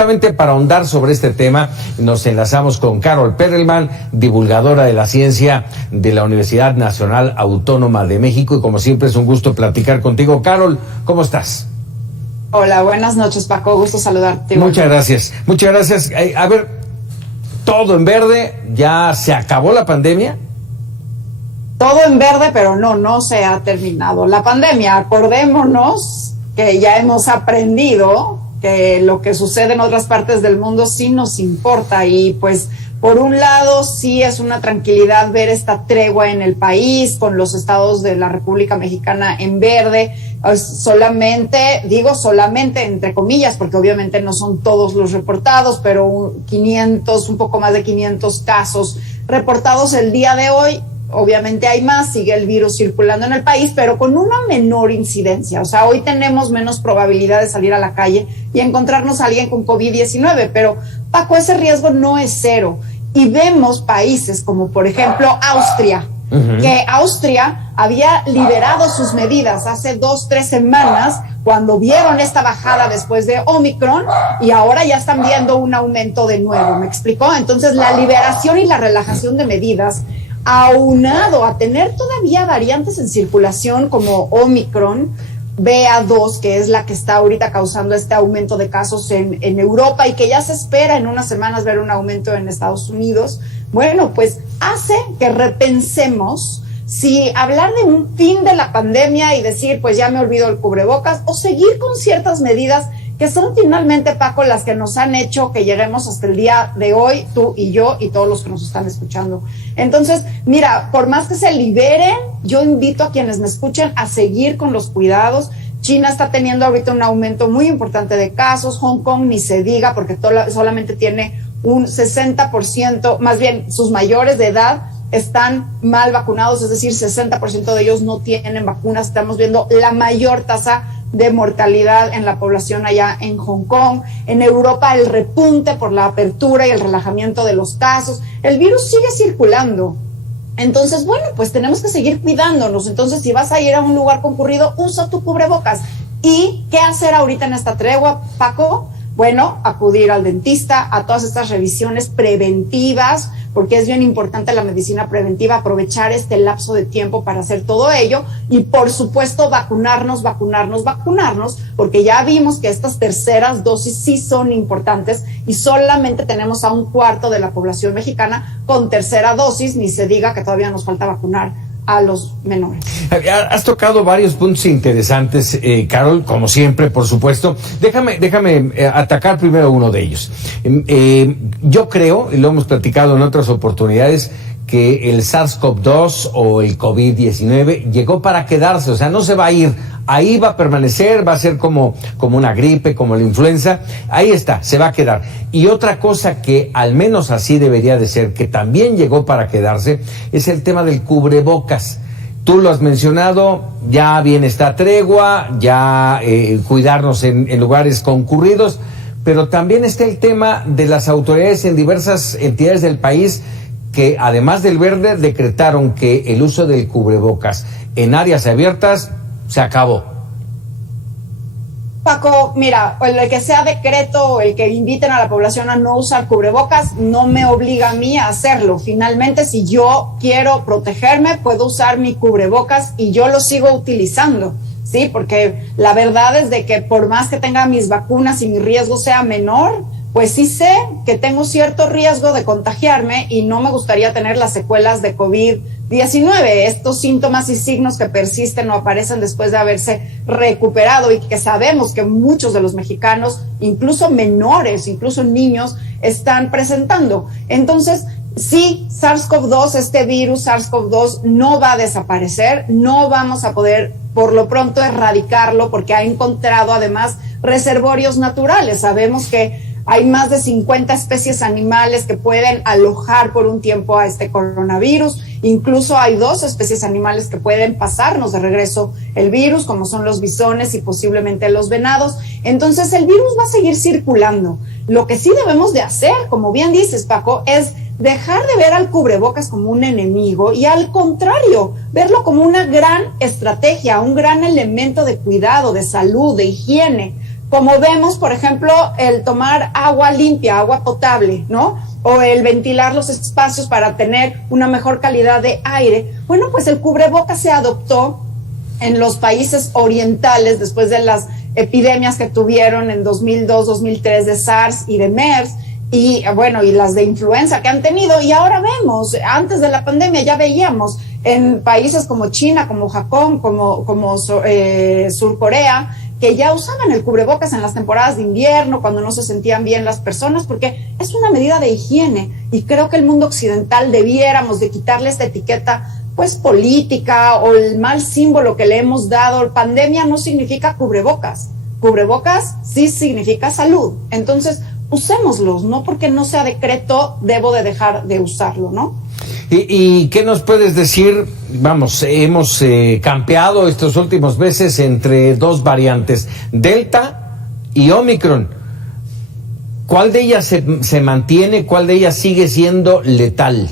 justamente para ahondar sobre este tema, nos enlazamos con Carol Perelman, divulgadora de la ciencia de la Universidad Nacional Autónoma de México, y como siempre es un gusto platicar contigo. Carol, ¿cómo estás? Hola, buenas noches, Paco, gusto saludarte. Muchas gracias. A ver, todo en verde, ¿ya se acabó la pandemia? Todo en verde, pero no se ha terminado la pandemia. Acordémonos que ya hemos aprendido que lo que sucede en otras partes del mundo sí nos importa, y pues por un lado sí es una tranquilidad ver esta tregua en el país con los estados de la República Mexicana en verde. Solamente entre comillas, porque obviamente no son todos los reportados, pero un poco más de 500 casos reportados el día de hoy. Obviamente hay más, sigue el virus circulando en el país, pero con una menor incidencia. O sea, hoy tenemos menos probabilidad de salir a la calle y encontrarnos a alguien con COVID-19, pero Paco, ese riesgo no es cero. Y vemos países como por ejemplo Austria, que Austria había liberado sus medidas hace 2-3 semanas cuando vieron esta bajada después de Omicron, y ahora ya están viendo un aumento de nuevo. ¿Me explicó? Entonces la liberación y la relajación de medidas, aunado a tener todavía variantes en circulación como Omicron, BA2, que es la que está ahorita causando este aumento de casos en Europa, y que ya se espera en unas semanas ver un aumento en Estados Unidos, bueno, pues hace que repensemos si hablar de un fin de la pandemia y decir, pues ya me olvido el cubrebocas, o seguir con ciertas medidas que son finalmente, Paco, las que nos han hecho que lleguemos hasta el día de hoy, tú y yo y todos los que nos están escuchando. Entonces, mira, por más que se liberen, yo invito a quienes me escuchen a seguir con los cuidados. China está teniendo ahorita un aumento muy importante de casos, Hong Kong ni se diga, porque solamente tiene un 60%, más bien sus mayores de edad están mal vacunados, es decir, 60% de ellos no tienen vacunas. Estamos viendo la mayor tasa de mortalidad en la población allá en Hong Kong. En Europa el repunte por la apertura y el relajamiento de los casos. El virus sigue circulando. Entonces, bueno, pues tenemos que seguir cuidándonos. Entonces, si vas a ir a un lugar concurrido, usa tu cubrebocas. ¿Y qué hacer ahorita en esta tregua, Paco? Bueno, acudir al dentista, a todas estas revisiones preventivas, porque es bien importante la medicina preventiva, aprovechar este lapso de tiempo para hacer todo ello, y por supuesto vacunarnos, porque ya vimos que estas terceras dosis sí son importantes, y solamente tenemos a 1/4 de la población mexicana con tercera dosis, ni se diga que todavía nos falta vacunar a los menores. Has tocado varios puntos interesantes, Carol, como siempre, por supuesto. Déjame atacar primero uno de ellos. Yo creo, y lo hemos platicado en otras oportunidades, que el SARS-CoV-2 o el COVID-19 llegó para quedarse, o sea, no se va a ir, ahí va a permanecer, va a ser como una gripe, como la influenza, ahí está, se va a quedar. Y otra cosa que al menos así debería de ser, que también llegó para quedarse, es el tema del cubrebocas. Tú lo has mencionado, ya viene esta tregua, ya cuidarnos en lugares concurridos, pero también está el tema de las autoridades en diversas entidades del país que, además del verde, decretaron que el uso del cubrebocas en áreas abiertas se acabó. Paco, mira, el que sea decreto o el que inviten a la población a no usar cubrebocas no me obliga a mí a hacerlo. Finalmente, si yo quiero protegerme, puedo usar mi cubrebocas y yo lo sigo utilizando, ¿sí? Porque la verdad es de que por más que tenga mis vacunas y mi riesgo sea menor, pues sí sé que tengo cierto riesgo de contagiarme y no me gustaría tener las secuelas de COVID-19, estos síntomas y signos que persisten o aparecen después de haberse recuperado, y que sabemos que muchos de los mexicanos, incluso menores, incluso niños, están presentando. Entonces, sí, SARS-CoV-2, este virus SARS-CoV-2 no va a desaparecer, no vamos a poder por lo pronto erradicarlo, porque ha encontrado además reservorios naturales. Sabemos que hay más de 50 especies animales que pueden alojar por un tiempo a este coronavirus. Incluso hay 2 especies animales que pueden pasarnos de regreso el virus, como son los bisones y posiblemente los venados. Entonces el virus va a seguir circulando. Lo que sí debemos de hacer, como bien dices, Paco, es dejar de ver al cubrebocas como un enemigo y, al contrario, verlo como una gran estrategia, un gran elemento de cuidado, de salud, de higiene. como vemos, por ejemplo, el tomar agua limpia, agua potable, ¿no? O el ventilar los espacios para tener una mejor calidad de aire. Bueno, pues el cubrebocas se adoptó en los países orientales después de las epidemias que tuvieron en 2002, 2003 de SARS y de MERS, y bueno, y las de influenza que han tenido, y ahora vemos, antes de la pandemia ya veíamos en países como China, como Japón, como Sur Corea, que ya usaban el cubrebocas en las temporadas de invierno, cuando no se sentían bien las personas, porque es una medida de higiene, y creo que el mundo occidental debiéramos de quitarle esta etiqueta pues política o el mal símbolo que le hemos dado. Pandemia no significa cubrebocas sí significa salud, entonces usémoslos, no porque no sea decreto debo de dejar de usarlo, ¿no? ¿Y qué nos puedes decir? Vamos, hemos campeado estos últimos meses entre dos variantes, Delta y Omicron. ¿Cuál de ellas se mantiene? ¿Cuál de ellas sigue siendo letal?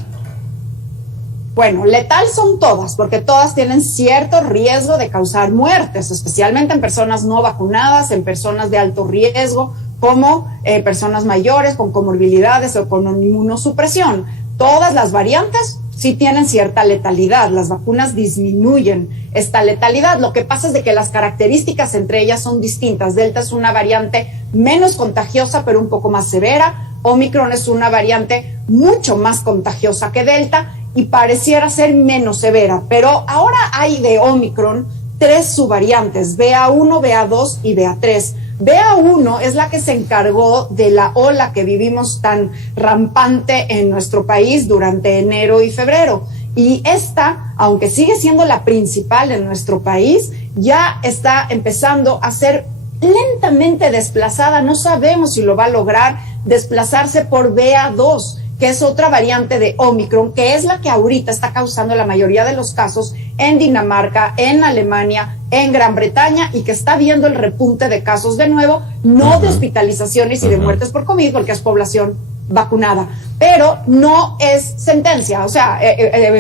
Bueno, letal son todas, porque todas tienen cierto riesgo de causar muertes, especialmente en personas no vacunadas, en personas de alto riesgo, como personas mayores con comorbilidades o con inmunosupresión. Todas las variantes sí tienen cierta letalidad, las vacunas disminuyen esta letalidad. Lo que pasa es de que las características entre ellas son distintas. Delta es una variante menos contagiosa, pero un poco más severa. Omicron es una variante mucho más contagiosa que Delta y pareciera ser menos severa, pero ahora hay de Omicron 3 subvariantes, BA1, BA2 y BA3. BA1 es la que se encargó de la ola que vivimos tan rampante en nuestro país durante enero y febrero. Y esta, aunque sigue siendo la principal en nuestro país, ya está empezando a ser lentamente desplazada. No sabemos si lo va a lograr desplazarse por BA2, que es otra variante de Omicron, que es la que ahorita está causando la mayoría de los casos en Dinamarca, en Alemania, en Gran Bretaña, y que está viendo el repunte de casos de nuevo, no de hospitalizaciones y de muertes por COVID, porque es población vacunada, pero no es sentencia. O sea,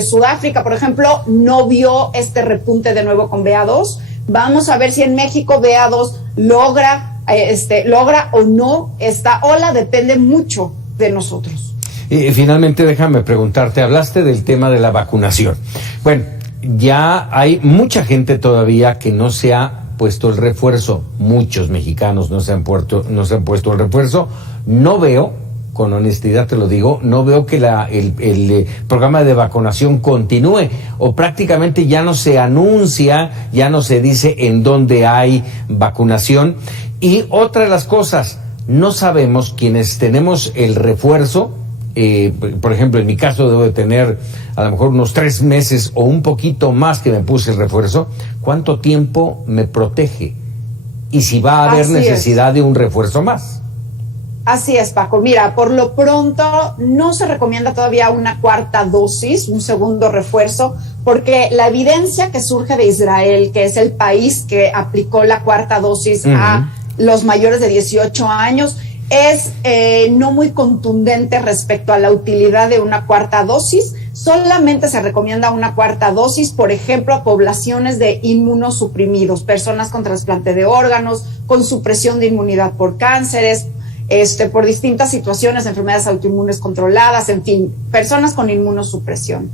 Sudáfrica, por ejemplo, no vio este repunte de nuevo con BA2. Vamos a ver si en México BA2 logra o no esta ola, depende mucho de nosotros. Y finalmente déjame preguntarte, hablaste del tema de la vacunación. Bueno, ya hay mucha gente todavía que no se ha puesto el refuerzo. Muchos mexicanos no se han puesto el refuerzo. No veo, con honestidad te lo digo, no veo que el programa de vacunación continúe, o prácticamente ya no se anuncia, ya no se dice en dónde hay vacunación. Y otra de las cosas, no sabemos quienes tenemos el refuerzo. Por ejemplo, en mi caso debo de tener a lo mejor unos 3 meses o un poquito más que me puse el refuerzo. ¿Cuánto tiempo me protege? Y si va a haber necesidad de un refuerzo más. Así es, Paco. Mira, por lo pronto no se recomienda todavía una 4ª dosis, un segundo refuerzo, porque la evidencia que surge de Israel, que es el país que aplicó la 4ª dosis a los mayores de 18 años, es no muy contundente respecto a la utilidad de una 4ª dosis. Solamente se recomienda una 4ª dosis, por ejemplo, a poblaciones de inmunosuprimidos, personas con trasplante de órganos, con supresión de inmunidad por cánceres, por distintas situaciones, enfermedades autoinmunes controladas, en fin, personas con inmunosupresión,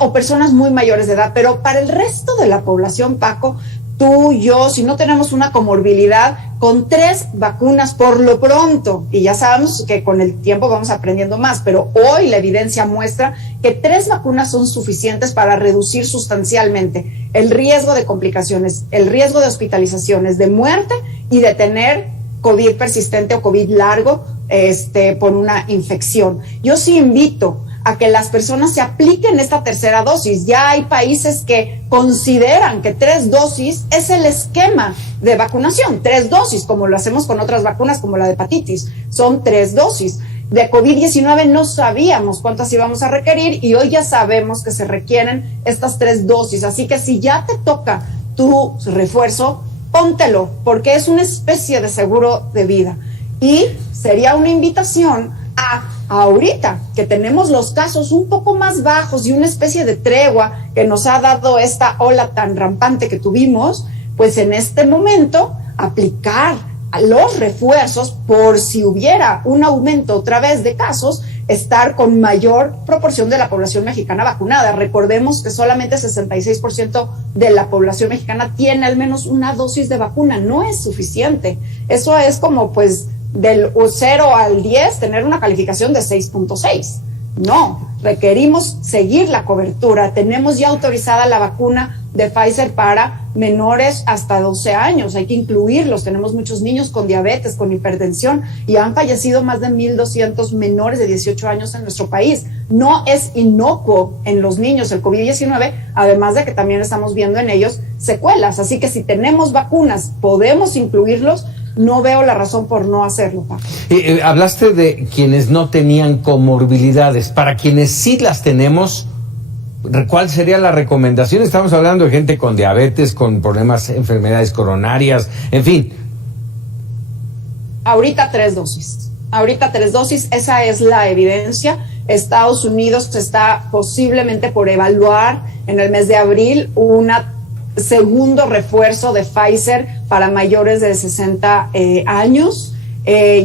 o personas muy mayores de edad. Pero para el resto de la población, Paco, tú, yo, si no tenemos una comorbilidad, con 3 vacunas por lo pronto, y ya sabemos que con el tiempo vamos aprendiendo más, pero hoy la evidencia muestra que 3 vacunas son suficientes para reducir sustancialmente el riesgo de complicaciones, el riesgo de hospitalizaciones, de muerte y de tener COVID persistente o COVID largo por una infección. Yo sí invito a que las personas se apliquen esta 3ª dosis. Ya hay países que consideran que 3 dosis es el esquema de vacunación. 3 dosis, como lo hacemos con otras vacunas como la de hepatitis, son 3 dosis. De COVID-19 no sabíamos cuántas íbamos a requerir y hoy ya sabemos que se requieren estas 3 dosis. Así que si ya te toca tu refuerzo, póntelo, porque es una especie de seguro de vida. Y sería una invitación a ahorita que tenemos los casos un poco más bajos y una especie de tregua que nos ha dado esta ola tan rampante que tuvimos, pues en este momento aplicar los refuerzos, por si hubiera un aumento otra vez de casos, estar con mayor proporción de la población mexicana vacunada. Recordemos que solamente 66% de la población mexicana tiene al menos una dosis de vacuna. No es suficiente. Eso es como, pues, del 0 al 10, tener una calificación de 6.6. No, requerimos seguir la cobertura. Tenemos ya autorizada la vacuna de Pfizer para menores hasta 12 años. Hay que incluirlos. Tenemos muchos niños con diabetes, con hipertensión, y han fallecido más de 1,200 menores de 18 años en nuestro país. No es inocuo en los niños el COVID-19, además de que también estamos viendo en ellos secuelas. Así que si tenemos vacunas, podemos incluirlos. No veo la razón por no hacerlo, Paco. Hablaste de quienes no tenían comorbilidades. Para quienes sí las tenemos, ¿cuál sería la recomendación? Estamos hablando de gente con diabetes, con problemas, enfermedades coronarias, en fin. Ahorita 3 dosis. Esa es la evidencia. Estados Unidos está posiblemente por evaluar en el mes de abril una segundo refuerzo de Pfizer para mayores de 60 años.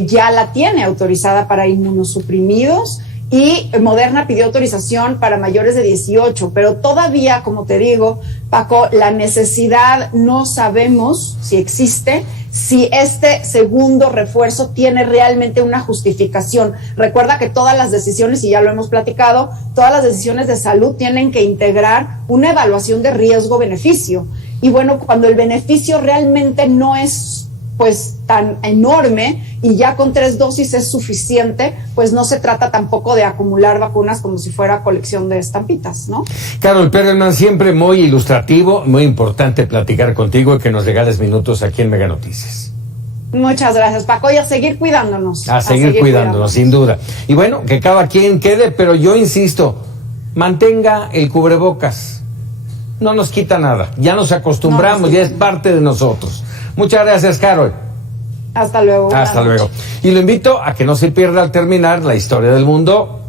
Ya la tiene autorizada para inmunosuprimidos, y Moderna pidió autorización para mayores de 18, pero todavía, como te digo, Paco, la necesidad no sabemos si existe, si este segundo refuerzo tiene realmente una justificación. Recuerda que todas las decisiones, y ya lo hemos platicado, todas las decisiones de salud tienen que integrar una evaluación de riesgo-beneficio. Y bueno, cuando el beneficio realmente no es pues tan enorme y ya con 3 dosis es suficiente, pues no se trata tampoco de acumular vacunas como si fuera colección de estampitas, ¿no? Carol Perelman, siempre muy ilustrativo, muy importante platicar contigo y que nos regales minutos aquí en Mega Noticias. Muchas gracias, Paco, y a seguir cuidándonos. A seguir cuidándonos, sin duda. Y bueno, que cada quien quede, pero yo insisto, mantenga el cubrebocas. No nos quita nada, ya nos acostumbramos, ya es parte de nosotros. Muchas gracias, Carol. Hasta luego. Hasta luego. Y lo invito a que no se pierda al terminar la historia del mundo.